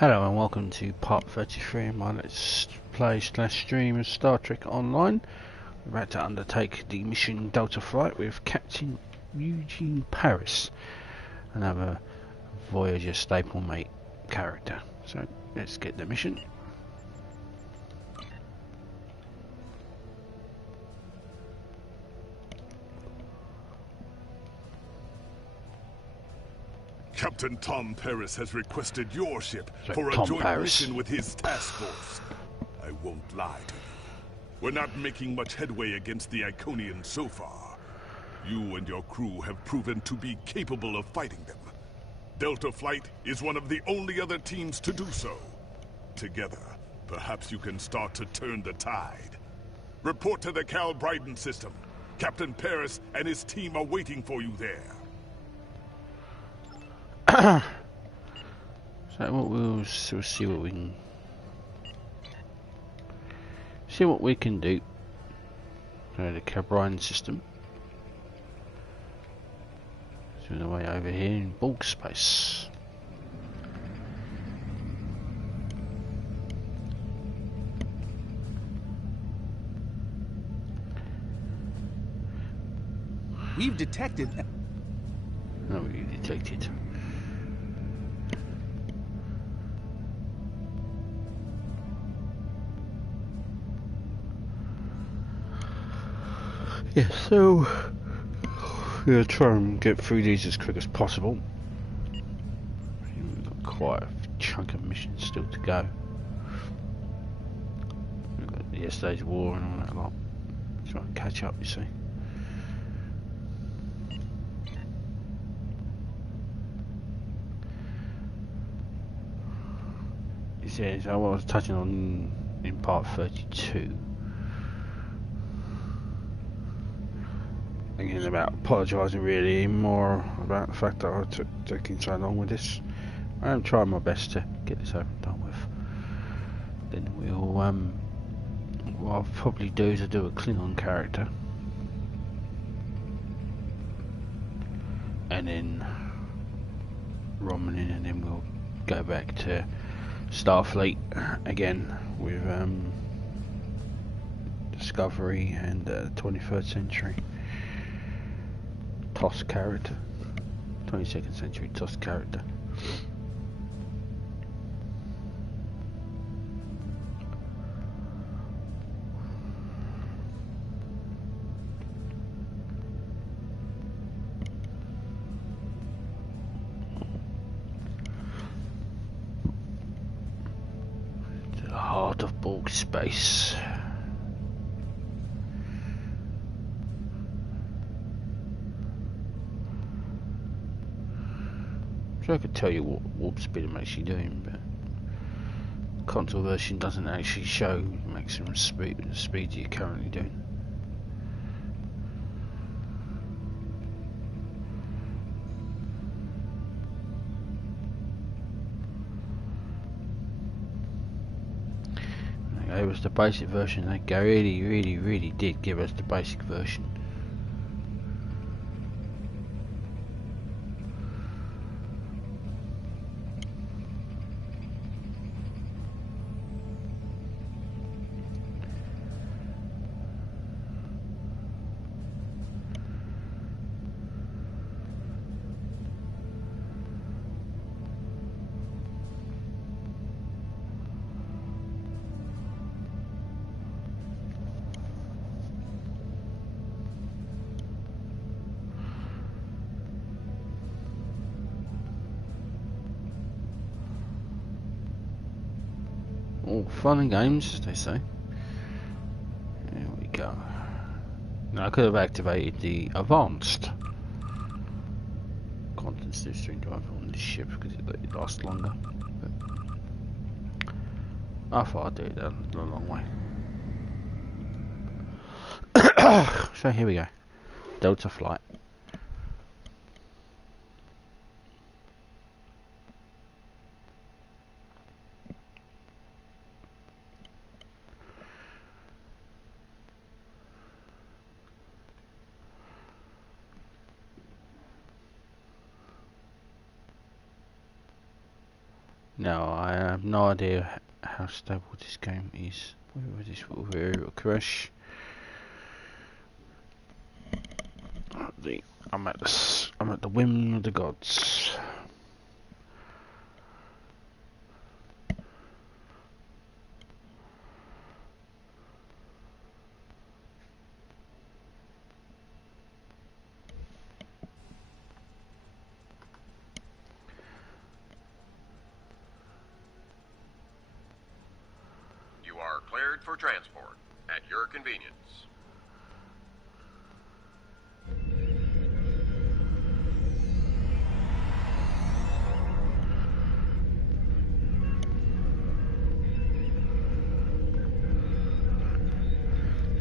Hello and welcome to part 33 of my Let's Play / stream of Star Trek Online. We're about to undertake the mission Delta Flight with Captain Eugene Paris, another Voyager stablemate character. So let's get the mission. Captain Tom Paris has requested your ship So for a Tom joint Paris. mission with his task force. I won't lie to you. We're not making much headway against the Iconians so far. You and your crew have proven to be capable of fighting them. Delta Flight is one of the only other teams to do so. Together, perhaps you can start to turn the tide. Report to the Cal Bryden system. Captain Paris and his team are waiting for you there. So we'll see what we can do. So the Cabrian system. So the way over here in bulk space. We've detected. No, we detected. Yeah, so we'll try and get through these as quick as possible. We've got quite a chunk of missions still to go. We've got yesterday's war and all that lot. Try and catch up, you see. Yeah, so I was touching on in part 32. Again, about apologising really, more about the fact that I took taking so long with this. I am trying my best to get this over and done with. Then we'll what I'll probably do is I'll do a Klingon character, and then Romulan, and then we'll go back to Starfleet again with Discovery and 23rd century TOS character, 22nd century TOS character. To the heart of bulk space. I could tell you what warp speed I'm actually doing, but the console version doesn't actually show maximum speed, the speed you're currently doing. They gave us the basic version. They really did give us the basic version. All fun and games, as they say. There we go. Now I could have activated the advanced quantum slipstream drive on this ship because it lasts longer. But I thought I'd do it the long way. So here we go. Delta Flight. No, I have no idea how stable this game is. Where this will crash. I'm at the whim of the gods. You are cleared for transport at your convenience.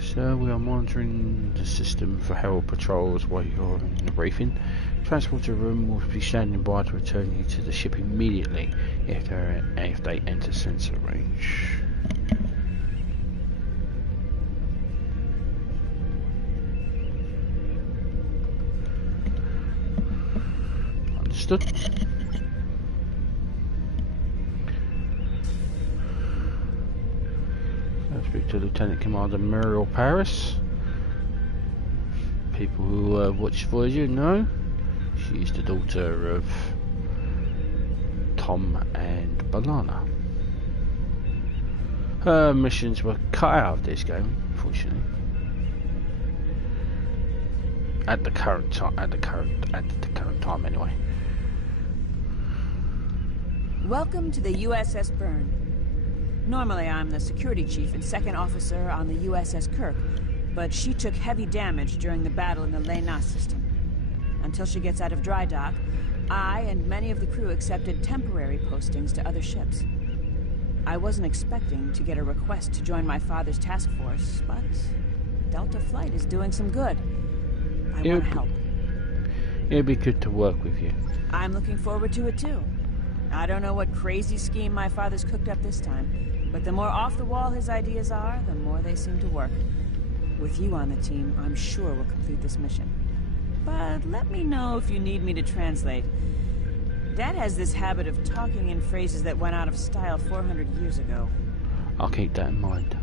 So we are monitoring the system for Herald patrols while you're in the briefing. Transporter room will be standing by to return you to the ship immediately if they enter sensor range. Understood. I'll speak to Lieutenant Commander Muriel Paris. People who watch Voyager know she's the daughter of Tom and Balana. Her missions were cut out of this game, unfortunately. At the current time, anyway. Welcome to the USS Byrne. Normally I'm the security chief and second officer on the USS Kirk, but she took heavy damage during the battle in the Lena system. Until she gets out of dry dock, I and many of the crew accepted temporary postings to other ships. I wasn't expecting to get a request to join my father's task force, but Delta Flight is doing some good. I want to help. It'd be good to work with you. I'm looking forward to it too. I don't know what crazy scheme my father's cooked up this time, but the more off the wall his ideas are, the more they seem to work. With you on the team, I'm sure we'll complete this mission. But let me know if you need me to translate. Dad has this habit of talking in phrases that went out of style 400 years ago. I'll keep that in mind.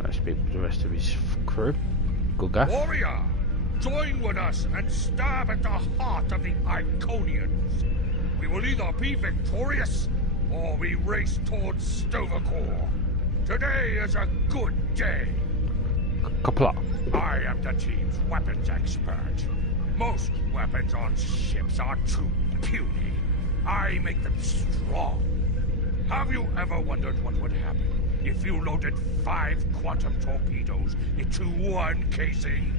Let's speak with the rest of his crew. Good guy. Warrior, join with us and stab at the heart of the Iconians. We will either be victorious, or we race towards Stovercore. Today is a good day. Kapla. I am the team's weapons expert. Most weapons on ships are too puny. I make them strong. Have you ever wondered what would happen if you loaded 5 quantum torpedoes into one casing?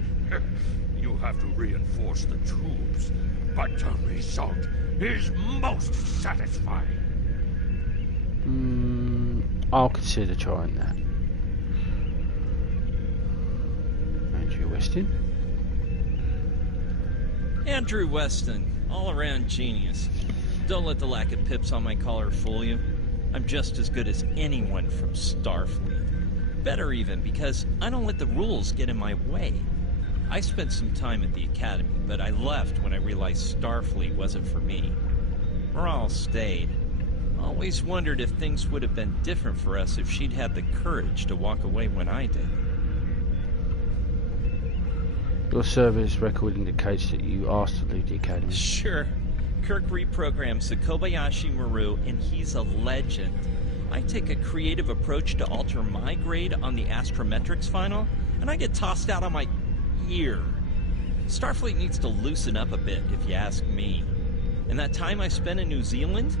You have to reinforce the tubes, but the result is most satisfying. I'll consider trying that. Andrew Weston. Andrew Weston, all-around genius. Don't let the lack of pips on my collar fool you. I'm just as good as anyone from Starfleet. Better even, because I don't let the rules get in my way. I spent some time at the Academy, but I left when I realized Starfleet wasn't for me. Morale stayed. Always wondered if things would have been different for us if she'd had the courage to walk away when I did. Your service record indicates that you asked to leave the Academy. Sure. Kirk reprograms the Kobayashi Maru, and he's a legend. I take a creative approach to alter my grade on the astrometrics final, and I get tossed out on my ear. Starfleet needs to loosen up a bit, if you ask me. And that time I spent in New Zealand?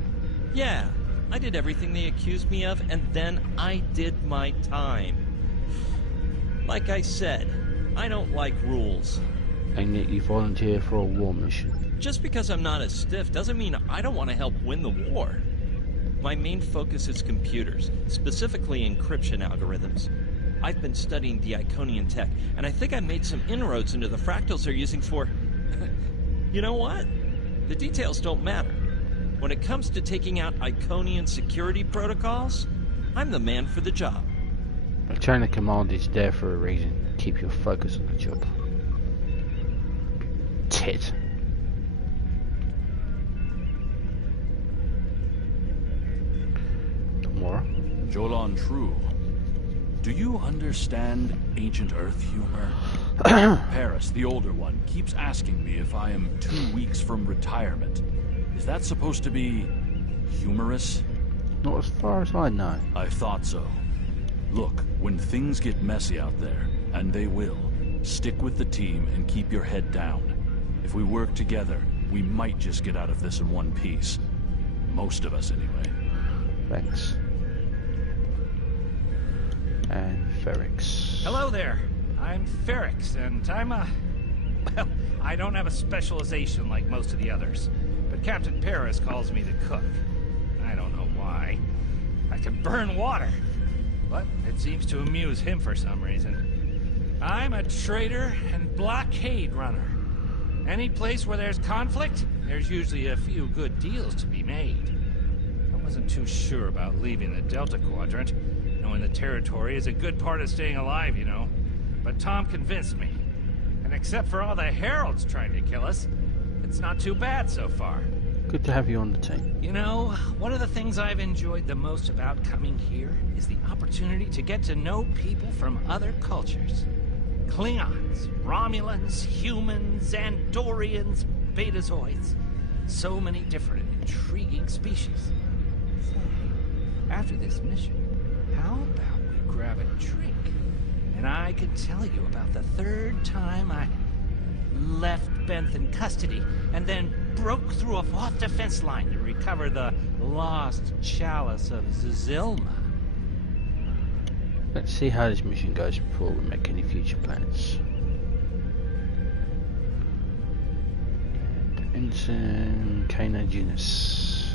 Yeah, I did everything they accused me of, and then I did my time. Like I said, I don't like rules. And yet you volunteer for a war mission. Just because I'm not as stiff doesn't mean I don't want to help win the war. My main focus is computers, specifically encryption algorithms. I've been studying the Iconian tech, and I think I made some inroads into the fractals they're using for... You know what? The details don't matter. When it comes to taking out Iconian security protocols, I'm the man for the job. A chain of command is there for a reason. Keep your focus on the job. head. More. Jolan True, do you understand ancient Earth humor? Paris, the older one, keeps asking me if I am 2 weeks from retirement. Is that supposed to be humorous? Not as far as I know. I thought so. Look, when things get messy out there, and they will, stick with the team and keep your head down. If we work together, we might just get out of this in one piece. Most of us, anyway. Thanks. And Ferrix. Hello there. I'm Ferrix, and I'm well, I don't have a specialization like most of the others, but Captain Paris calls me the cook. I don't know why. I can burn water, but it seems to amuse him for some reason. I'm a trader and blockade runner. Any place where there's conflict, there's usually a few good deals to be made. I wasn't too sure about leaving the Delta Quadrant. Knowing the territory is a good part of staying alive, you know. But Tom convinced me. And except for all the heralds trying to kill us, it's not too bad so far. Good to have you on the team. You know, one of the things I've enjoyed the most about coming here is the opportunity to get to know people from other cultures. Klingons, Romulans, humans, Andorians, Betazoids. So many different and intriguing species. Say, after this mission, how about we grab a drink? And I can tell you about the third time I left Benth in custody and then broke through a fourth defense line to recover the lost chalice of Zilma. Let's see how this mission goes before we make any future plans. And Ensign Kana Ginnis.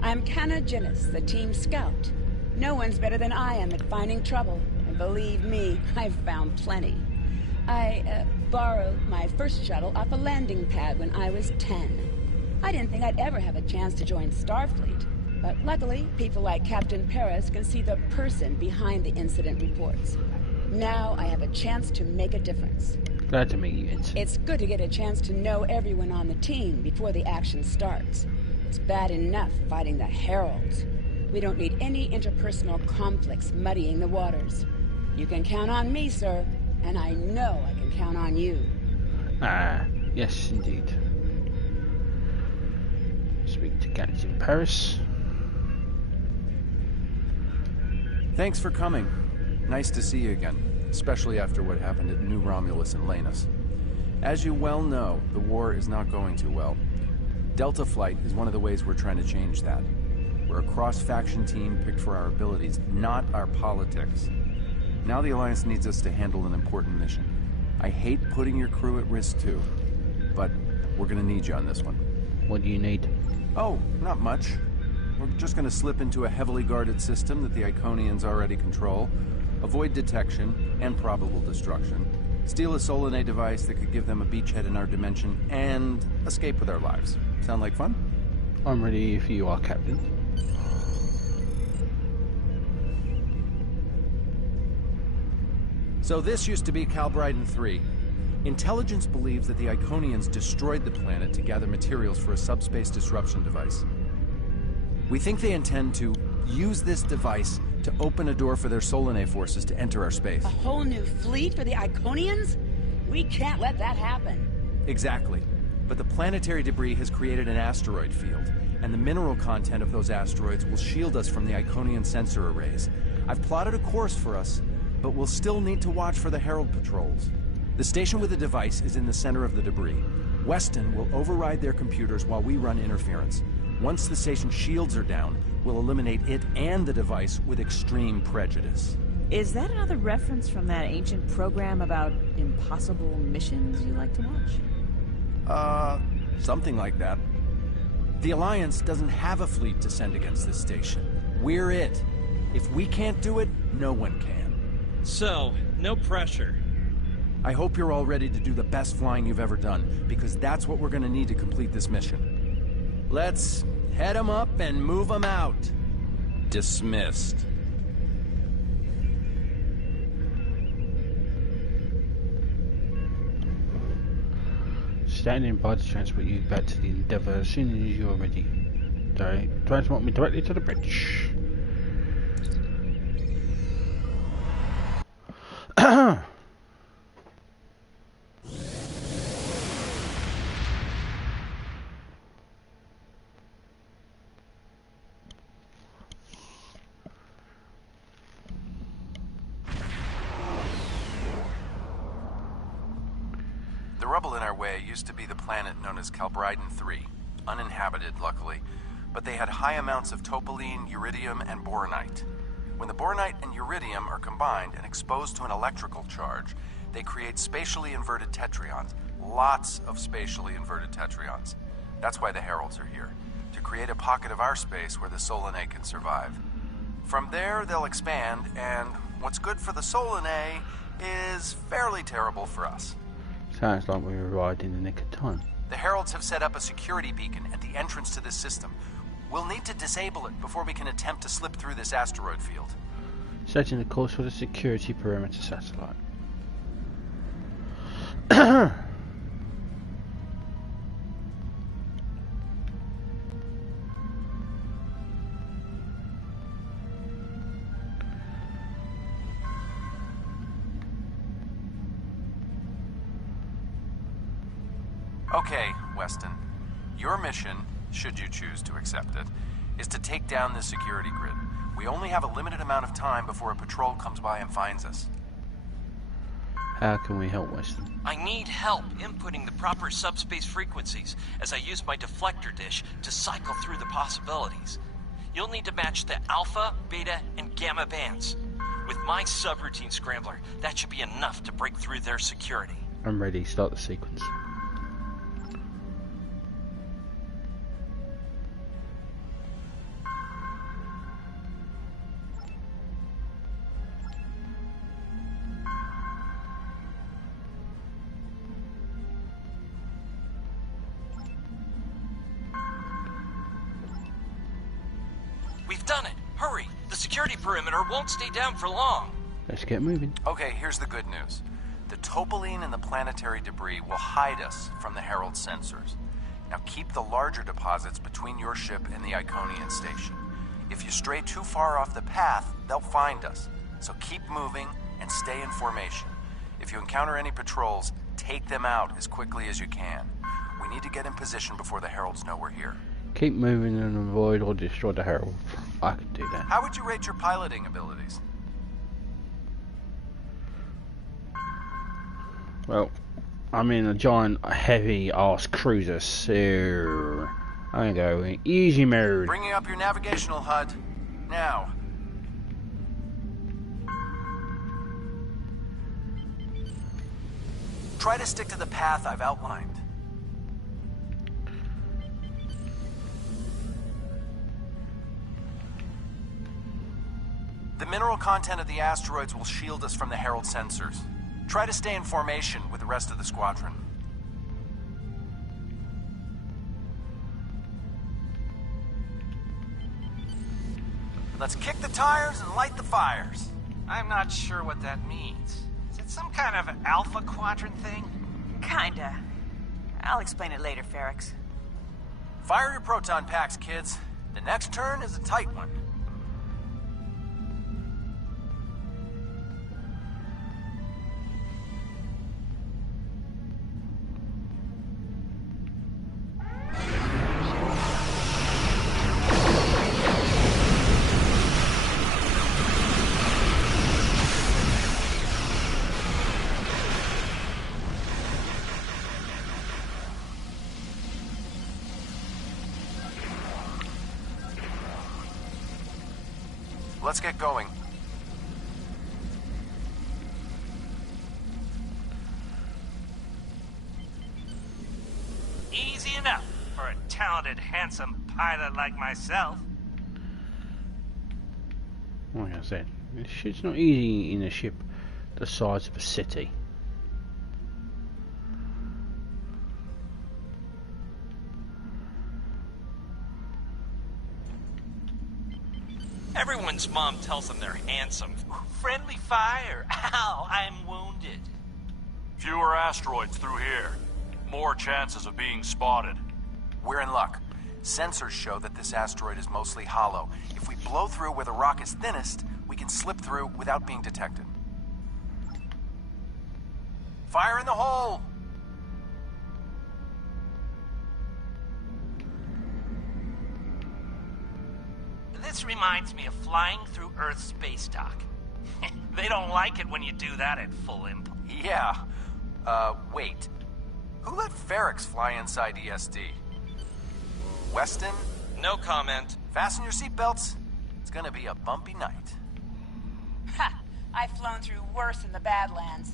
I'm Kana Ginnis, the team scout. No one's better than I am at finding trouble, and believe me, I've found plenty. I borrowed my first shuttle off a landing pad when I was 10. I didn't think I'd ever have a chance to join Starfleet, but luckily, people like Captain Paris can see the person behind the incident reports. Now I have a chance to make a difference. Glad to meet you, Ensign. It's good to get a chance to know everyone on the team before the action starts. It's bad enough fighting the heralds. We don't need any interpersonal conflicts muddying the waters. You can count on me, sir, and I know I can count on you. Ah, yes, indeed. Speak to Captain Paris. Thanks for coming. Nice to see you again, especially after what happened at New Romulus and Lanus. As you well know, the war is not going too well. Delta Flight is one of the ways we're trying to change that. We're a cross-faction team picked for our abilities, not our politics. Now the Alliance needs us to handle an important mission. I hate putting your crew at risk too, but we're gonna need you on this one. What do you need? Oh, not much. We're just gonna slip into a heavily guarded system that the Iconians already control, avoid detection and probable destruction, steal a Solanae device that could give them a beachhead in our dimension, and escape with our lives. Sound like fun? I'm ready if you are, Captain. So this used to be Calbriden 3. Intelligence believes that the Iconians destroyed the planet to gather materials for a subspace disruption device. We think they intend to use this device to open a door for their Solanae forces to enter our space. A whole new fleet for the Iconians? We can't let that happen. Exactly. But the planetary debris has created an asteroid field, and the mineral content of those asteroids will shield us from the Iconian sensor arrays. I've plotted a course for us, but we'll still need to watch for the Herald patrols. The station with the device is in the center of the debris. Weston will override their computers while we run interference. Once the station's shields are down, we'll eliminate it and the device with extreme prejudice. Is that another reference from that ancient program about impossible missions you like to watch? Something like that. The Alliance doesn't have a fleet to send against this station. We're it. If we can't do it, no one can. So, no pressure. I hope you're all ready to do the best flying you've ever done, because that's what we're gonna need to complete this mission. Let's head 'em up and move 'em out. Dismissed. standing by to transport you back to the Endeavour as soon as you're ready. Transport me directly to the bridge. The rubble in our way used to be the planet known as Calbryden 3, uninhabited, luckily, but they had high amounts of topoline, uridium, and boronite. When the boronite and uridium are combined and exposed to an electrical charge, they create spatially inverted tetraons. Lots of spatially inverted tetraons. That's why the Heralds are here, to create a pocket of our space where the Solanae can survive. From there, they'll expand, and what's good for the Solanae is fairly terrible for us. Sounds like we arrived in the nick of time. The Heralds have set up a security beacon at the entrance to this system. We'll need to disable it before we can attempt to slip through this asteroid field. Setting the course for the security perimeter satellite. Okay, Weston. Your mission, should you choose to accept it, is to take down this security grid. We only have a limited amount of time before a patrol comes by and finds us. How can we help, Weston? I need help inputting the proper subspace frequencies as I use my deflector dish to cycle through the possibilities. You'll need to match the alpha, beta, and gamma bands. With my subroutine scrambler, that should be enough to break through their security. I'm ready. Start the sequence. We've done it! Hurry! The security perimeter won't stay down for long. Let's get moving. Okay, here's the good news. The topoline and the planetary debris will hide us from the Herald sensors. Now keep the larger deposits between your ship and the Iconian station. If you stray too far off the path, they'll find us. So keep moving and stay in formation. If you encounter any patrols, take them out as quickly as you can. We need to get in position before the Heralds know we're here. Keep moving and avoid or destroy the Herald. I can do that. How would you rate your piloting abilities? Well, I'm in a giant heavy-ass cruiser, so I'm going easy mode. Bringing up your navigational HUD. Now. Try to stick to the path I've outlined. The mineral content of the asteroids will shield us from the Herald sensors. Try to stay in formation with the rest of the squadron. Let's kick the tires and light the fires. I'm not sure what that means. Is it some kind of alpha quadrant thing? Kinda. I'll explain it later, Ferrix. Fire your proton packs, kids. The next turn is a tight one. Let's get going. Easy enough for a talented, handsome pilot like myself. Like I said, it's not easy in a ship the size of a city. Everyone's mom tells them they're handsome. Friendly fire. Ow, I'm wounded. Fewer asteroids through here. more chances of being spotted. We're in luck. Sensors show that this asteroid is mostly hollow. If we blow through where the rock is thinnest, we can slip through without being detected. Fire in the hole! This reminds me of flying through Earth's space dock. They don't like it when you do that at full impulse. Yeah. Wait. Who let Feryx fly inside ESD? Weston? No comment. Fasten your seatbelts. It's gonna be a bumpy night. Ha! I've flown through worse in the Badlands.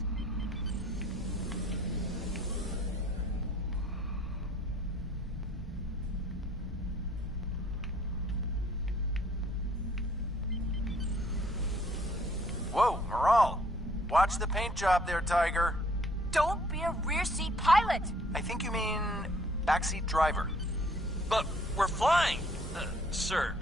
Whoa, Moral. Watch the paint job there, Tiger. Don't be a rear seat pilot! I think you mean backseat driver. But we're flying, sir.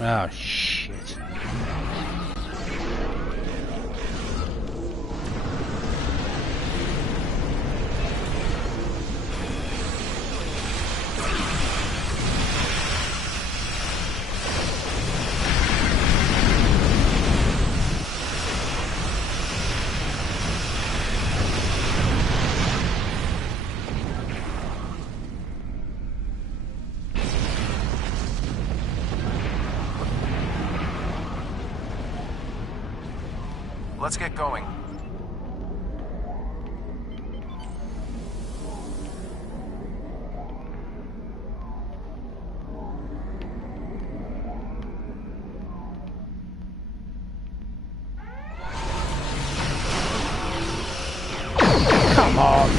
Oh, shit. Let's get going. Come on.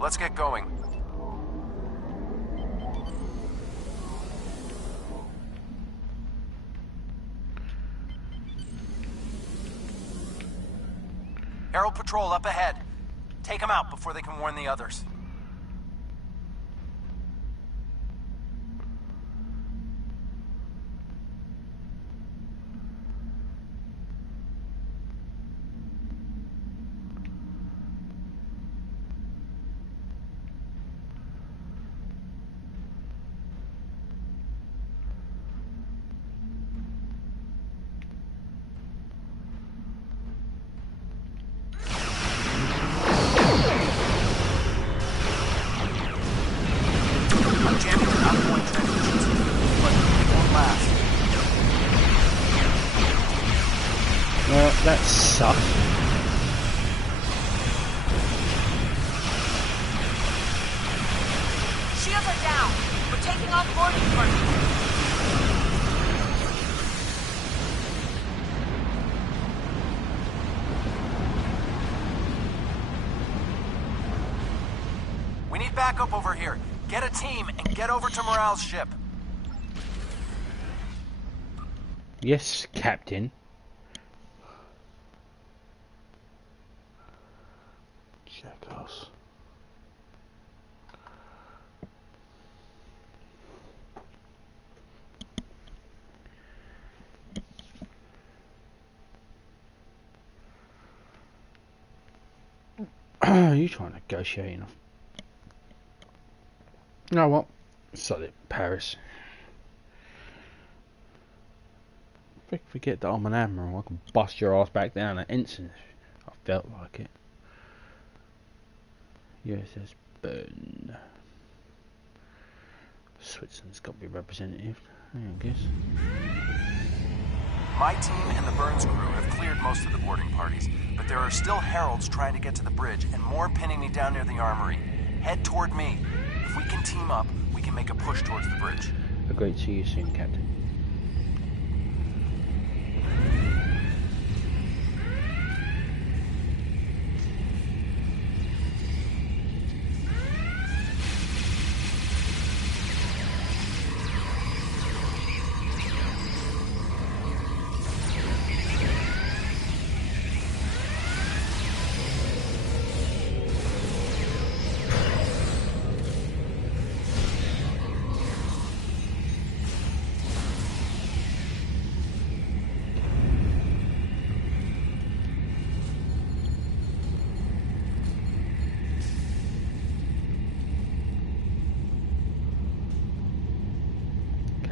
Let's get going. Aero Patrol up ahead. Take them out before they can warn the others. Well, that sucked. Shields are down. We're taking off boarding party. We need backup over here. Get a team and get over to Morale's ship. Yes, Captain. Jackass. Are you trying to negotiate enough? You know what? Sod it, Paris. Forget that I'm an admiral. I can bust your ass back down at instant. I felt like it. USS Burn. Switzerland's got to be representative, I guess. My team and the Burns crew have cleared most of the boarding parties, but there are still heralds trying to get to the bridge and more pinning me down near the armory. Head toward me. If we can team up, we can make a push towards the bridge. Agreed. See you soon, Captain.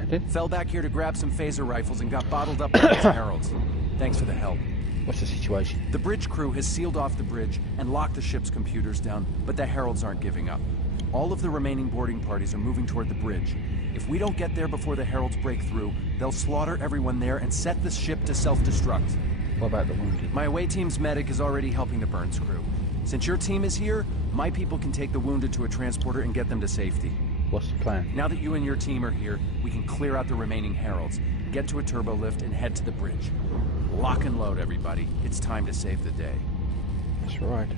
did. Fell back here to grab some phaser rifles and got bottled up by those heralds. Thanks for the help. What's the situation? The bridge crew has sealed off the bridge and locked the ship's computers down, but the heralds aren't giving up. All of the remaining boarding parties are moving toward the bridge. If we don't get there before the heralds break through, they'll slaughter everyone there and set the ship to self-destruct. What about the wounded? My away team's medic is already helping the Burns crew. Since your team is here, my people can take the wounded to a transporter and get them to safety. What's the plan? Now that you and your team are here, we can clear out the remaining heralds, get to a turbo lift, and head to the bridge. Lock and load, everybody. It's time to save the day. That's right.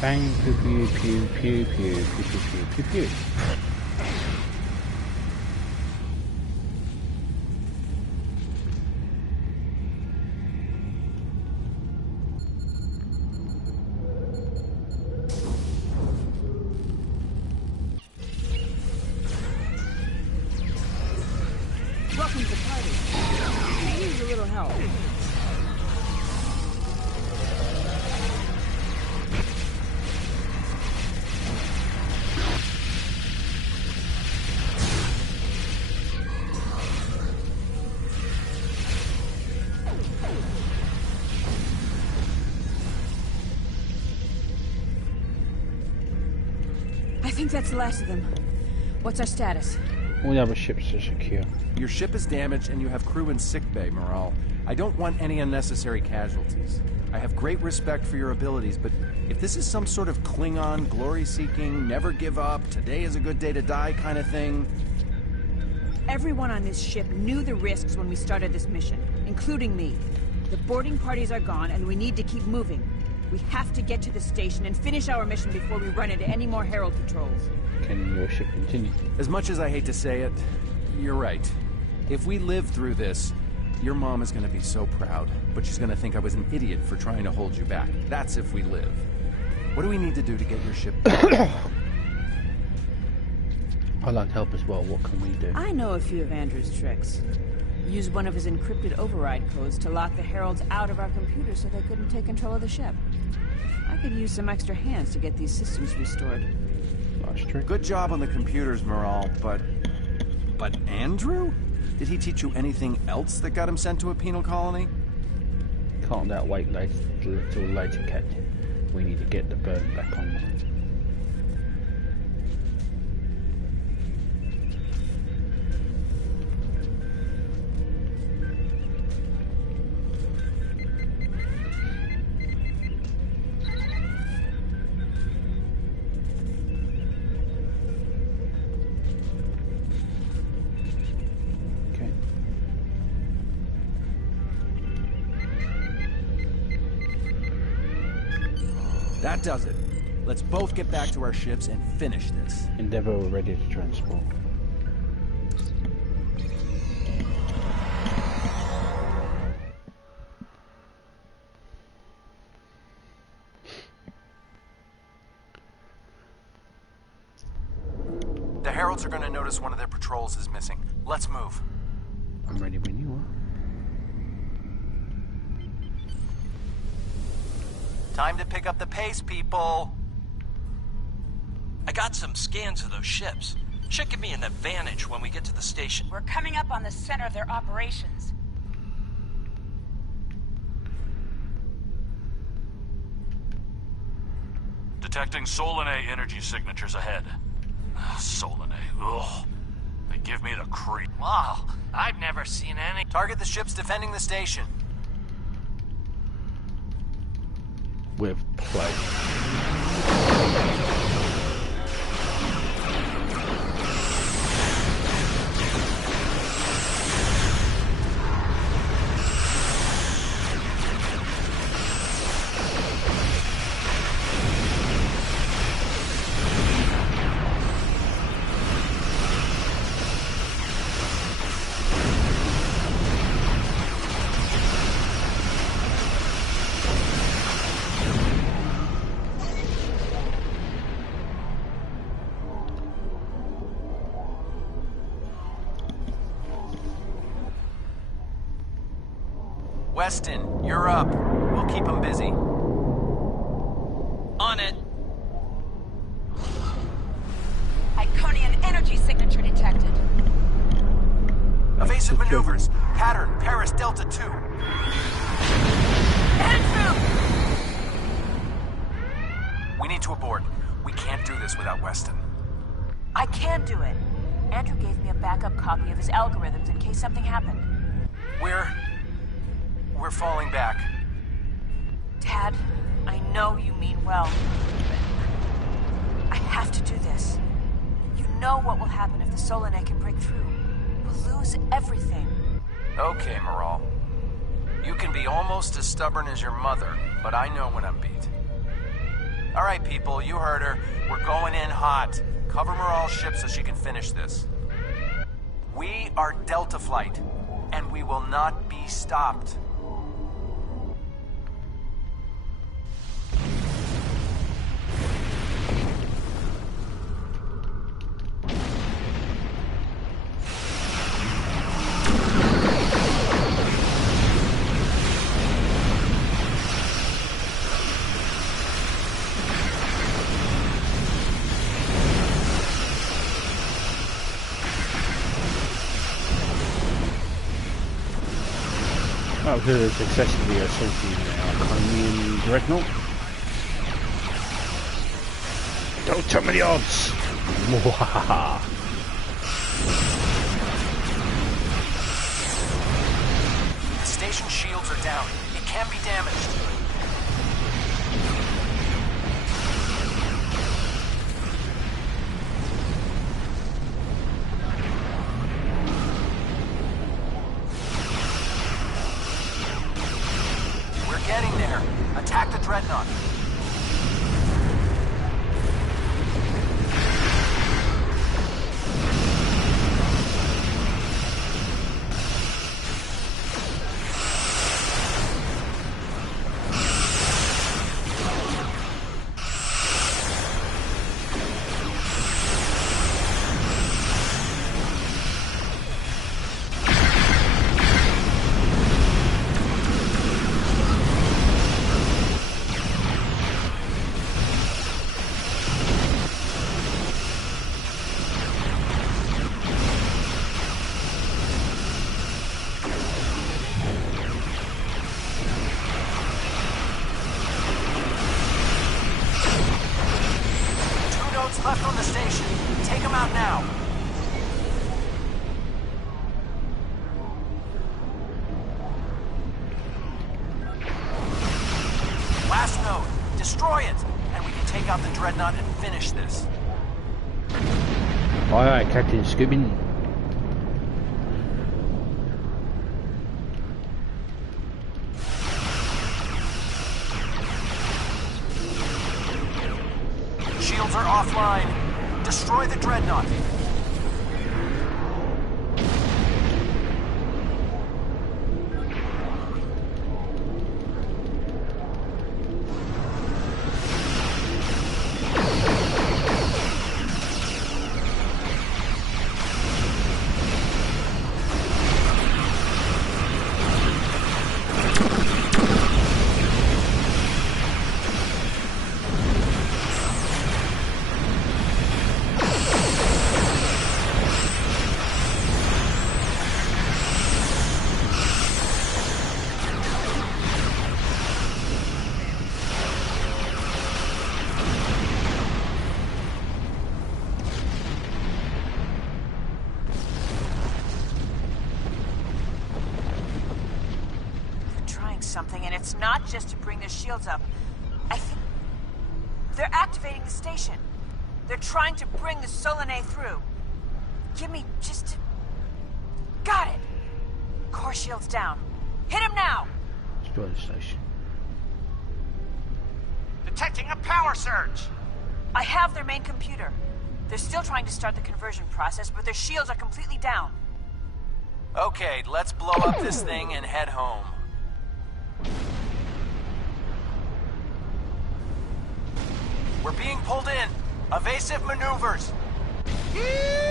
Bang, pew, pew, pew, pew, pew, pew, pew, pew, pew, pew. Welcome to the party. I need a little help. I think that's the last of them. What's our status? All the other ships are secure. Your ship is damaged and you have crew in sickbay, Morale. I don't want any unnecessary casualties. I have great respect for your abilities, but if this is some sort of Klingon, glory-seeking, never give up, today is a good day to die kind of thing... Everyone on this ship knew the risks when we started this mission, including me. The boarding parties are gone and we need to keep moving. We have to get to the station and finish our mission before we run into any more Herald patrols. Can your ship continue? As much as I hate to say it, you're right. If we live through this, your mom is going to be so proud, but she's going to think I was an idiot for trying to hold you back. That's if we live. What do we need to do to get your ship back? I'd like help as well. What can we do? I know a few of Andrew's tricks. Use one of his encrypted override codes to lock the Heralds out of our computers so they couldn't take control of the ship. I could use some extra hands to get these systems restored. Nice trick. Good job on the computers, Morale, but Andrew? Did he teach you anything else that got him sent to a penal colony? Can't wait till later, Captain. We need to get the burn back online. That does it. Let's both get back to our ships and finish this. Endeavour we're ready to transport. The Heralds are going to notice one of their patrols is missing. Let's move. I'm ready when you are. Time to pick up the pace, people. I got some scans of those ships. Should give me an advantage when we get to the station. We're coming up on the center of their operations. Detecting Solanae energy signatures ahead. Solanae, ugh. They give me the creep. Wow, I've never seen any. Target the ships defending the station. With play. Weston, you're up. We'll keep him busy. On it. Iconian energy signature detected. Evasive maneuvers. Pattern, Paris Delta 2. Andrew! We need to abort. We can't do this without Weston. I can do it. Andrew gave me a backup copy of his algorithms in case something happened. We're falling back. Dad, I know you mean well, but I have to do this. You know what will happen if the Solanae can break through. We'll lose everything. Okay, Moral. You can be almost as stubborn as your mother, but I know when I'm beat. All right, people, you heard her. We're going in hot. Cover Moral's ship so she can finish this. We are Delta Flight, and we will not be stopped. Oh, good, successfully assaulting the Iconian dreadnought. Don't tell me the odds! Mwahaha! The station shields are down. It can be damaged. Getting there. Attack the dreadnought. Left on the station. Take them out now. Last node. Destroy it, and we can take out the dreadnought and finish this. Aye, Captain Scoobin. Shields are offline. Destroy the dreadnought. it's not just to bring their shields up. I think they're activating the station. They're trying to bring the Solanae through. Give me just... Got it! Core shields down. Hit him now! Destroy the station. Detecting a power surge! I have their main computer. They're still trying to start the conversion process, but their shields are completely down. Okay, let's blow up this thing and head home. We're being pulled in. Evasive maneuvers. Yeehaw!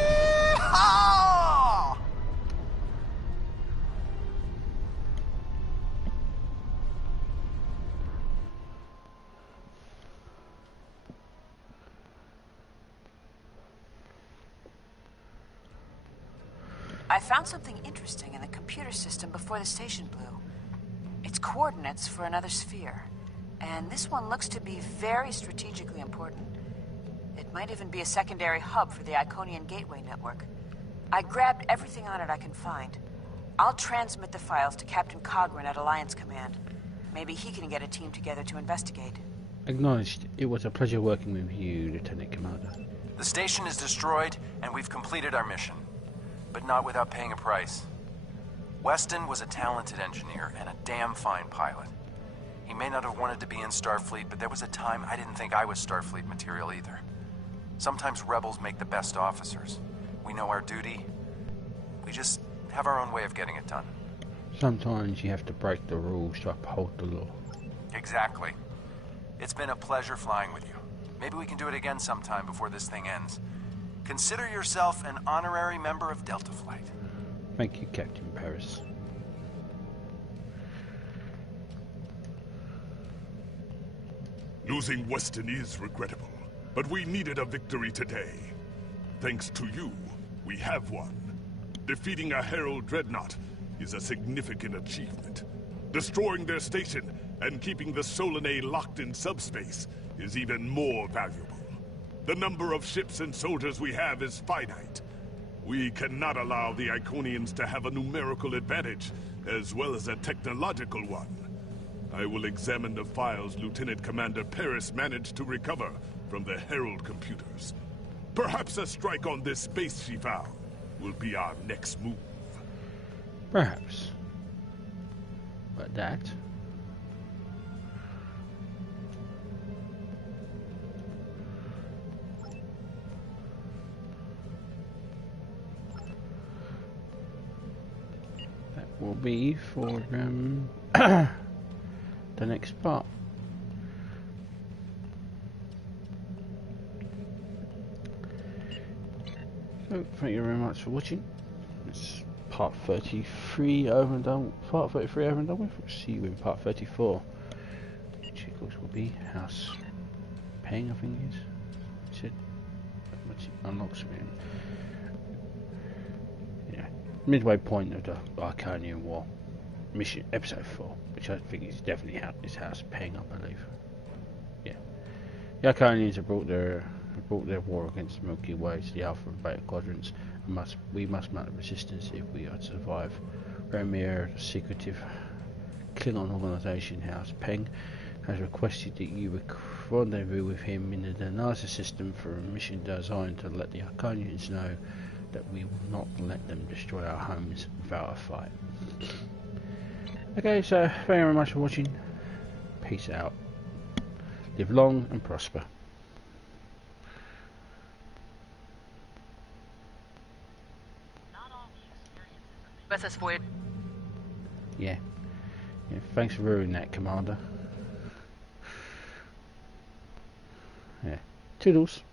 I found something interesting in the computer system before the station blew. It's coordinates for another sphere. And this one looks to be very strategically important. It might even be a secondary hub for the Iconian Gateway network. I grabbed everything on it I can find. I'll transmit the files to Captain Cogran at Alliance Command. Maybe he can get a team together to investigate. Acknowledged. It was a pleasure working with you, Lieutenant Commander. The station is destroyed, and we've completed our mission. But not without paying a price. Weston was a talented engineer and a damn fine pilot. He may not have wanted to be in Starfleet, but there was a time I didn't think I was Starfleet material either. Sometimes rebels make the best officers. We know our duty. We just have our own way of getting it done. Sometimes you have to break the rules to uphold the law. Exactly. It's been a pleasure flying with you. Maybe we can do it again sometime before this thing ends. Consider yourself an honorary member of Delta Flight. Thank you, Captain Paris. Losing Weston is regrettable, but we needed a victory today. Thanks to you, we have won. Defeating a Herald dreadnought is a significant achievement. Destroying their station and keeping the Solanae locked in subspace is even more valuable. The number of ships and soldiers we have is finite. We cannot allow the Iconians to have a numerical advantage, as well as a technological one. I will examine the files Lieutenant Commander Paris managed to recover from the Herald computers. Perhaps a strike on this base she found will be our next move. Perhaps. But that... will be for the next part. So, thank you very much for watching. It's part 33 over and done. Part 33 over and done with. We'll see you in part 34, which of course will be House Peng, I think it is. Which unlocks me. Midway point of the Iconian War mission, episode 4, which I think is definitely House Peng, I believe. Yeah, the Iconians have brought their war against the Milky Way to the Alpha and Beta quadrants. We must mount a resistance if we are to survive. Premier, the secretive Klingon organisation House Peng, has requested that you rendezvous with him in the NASA system for a mission designed to let the Iconians know that we will not let them destroy our homes without a fight. Okay, so thank you very much for watching. Peace out. Live long and prosper. USS Voyager. Yeah, thanks for ruining that, Commander. Yeah. Toodles.